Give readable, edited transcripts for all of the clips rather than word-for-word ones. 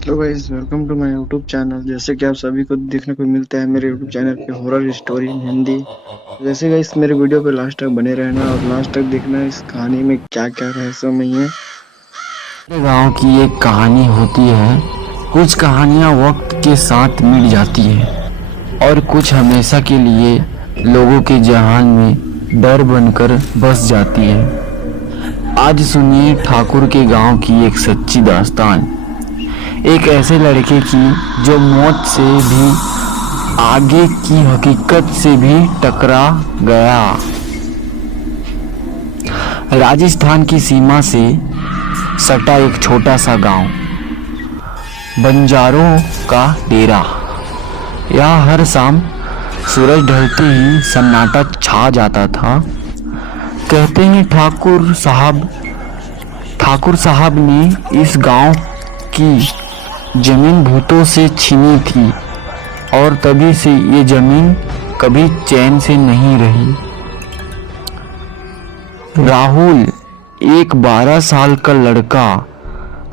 Hello guys, welcome to my YouTube channel. जैसे कि आप सभी को देखने को मिलता है मेरे यूट्यूब चैनल पे हॉरर स्टोरी इन हिंदी। जैसे गाइस मेरे वीडियो पे लास्ट तक बने रहना और लास्ट तक देखना इस कहानी में क्या क्या रहस्यमय है। मेरे गांव की एक कहानी होती है। कुछ कहानियां वक्त के साथ मिट जाती हैं और कुछ हमेशा के लिए लोगों के जहान में डर बनकर बस जाती है। आज सुनिए ठाकुर के गांव की एक सच्ची दास्तान, एक ऐसे लड़के की जो मौत से भी आगे की हकीकत से भी टकरा गया। राजस्थान की सीमा से सटा एक छोटा सा गांव, बंजारों का डेरा। यहाँ हर शाम सूरज ढलते ही सन्नाटा छा जाता था। कहते हैं ठाकुर साहब ने इस गांव की जमीन भूतों से छीनी थी और तभी से ये जमीन कभी चैन से नहीं रही। राहुल, एक 12 साल का लड़का,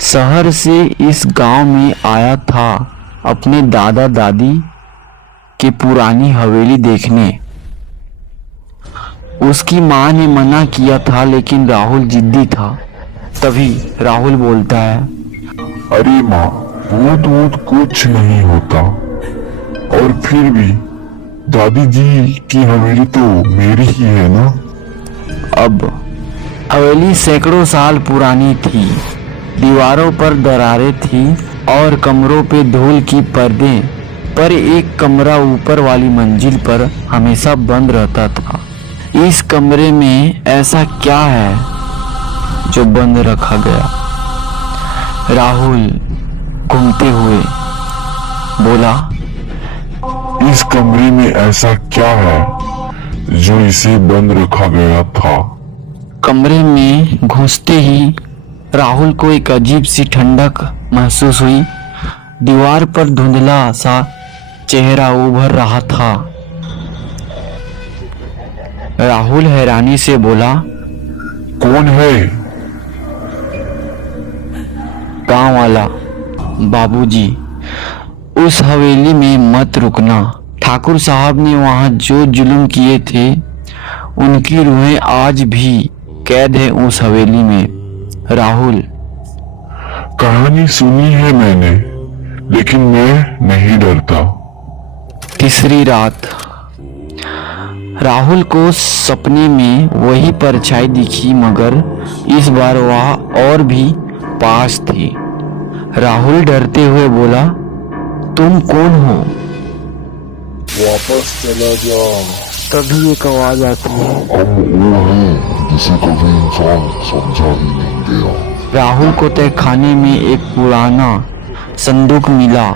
शहर से इस गांव में आया था अपने दादा दादी की पुरानी हवेली देखने। उसकी माँ ने मना किया था लेकिन राहुल जिद्दी था। तभी राहुल बोलता है, अरे माँ, भूत वूत कुछ नहीं होता। और फिर भी दादी जी की हवेली तो मेरी ही है ना। अब हवेली सैकड़ों साल पुरानी थी। दीवारों पर दरारें थी और कमरों पे धूल की पर्दे, पर एक कमरा ऊपर वाली मंजिल पर हमेशा बंद रहता था। इस कमरे में ऐसा क्या है जो बंद रखा गया? राहुल घूमते हुए बोला, इस कमरे में ऐसा क्या है जो इसे बंद रखा गया था। कमरे में घुसते ही राहुल को एक अजीब सी ठंडक महसूस हुई। दीवार पर धुंधला सा चेहरा उभर रहा था। राहुल हैरानी से बोला, कौन है? गांव वाला, बाबूजी, उस हवेली में मत रुकना। ठाकुर साहब ने वहां जो जुल्म किए थे उनकी रूहें आज भी कैद है उस हवेली में। राहुल, कहानी सुनी है मैंने, लेकिन मैं नहीं डरता। तीसरी रात राहुल को सपने में वही परछाई दिखी, मगर इस बार वह और भी पास थी। राहुल डरते हुए बोला, तुम कौन हो? वापस चला जा। तभी एक आवाज आती है, हम वो हैं जिसे कभी इंसान समझा ही नहीं गया। राहुल को तहखाने में एक पुराना संदूक मिला।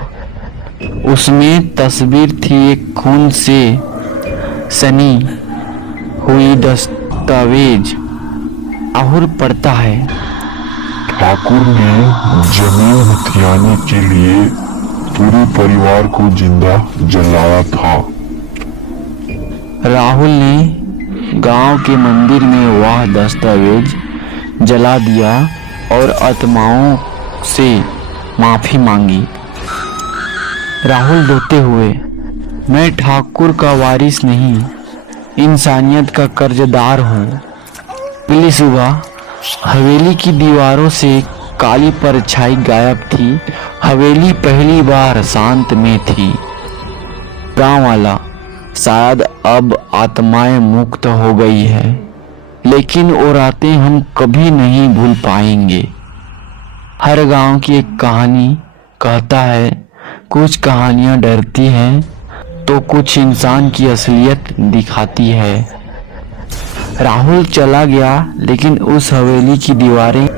उसमें तस्वीर थी एक खून से सनी हुई दस्तावेज। राहुल पढ़ता है, ठाकुर ने जमीन हथियाने के लिए पूरे परिवार को जिंदा जलाया था। राहुल ने गांव के मंदिर में वह दस्तावेज जला दिया और आत्माओं से माफी मांगी। राहुल रोते हुए, मैं ठाकुर का वारिस नहीं, इंसानियत का कर्जदार हूँ। अगली सुबह हवेली की दीवारों से काली परछाई गायब थी। हवेली पहली बार शांत में थी। गांव वाला, शायद अब आत्माएं मुक्त हो गई है, लेकिन वो रातें हम कभी नहीं भूल पाएंगे। हर गांव की एक कहानी कहता है, कुछ कहानियां डरती हैं तो कुछ इंसान की असलियत दिखाती है। राहुल चला गया, लेकिन उस हवेली की दीवारें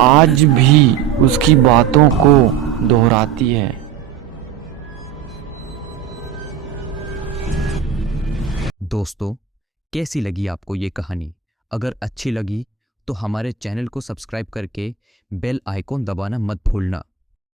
आज भी उसकी बातों को दोहराती है। दोस्तों, कैसी लगी आपको ये कहानी? अगर अच्छी लगी तो हमारे चैनल को सब्सक्राइब करके बेल आइकॉन दबाना मत भूलना।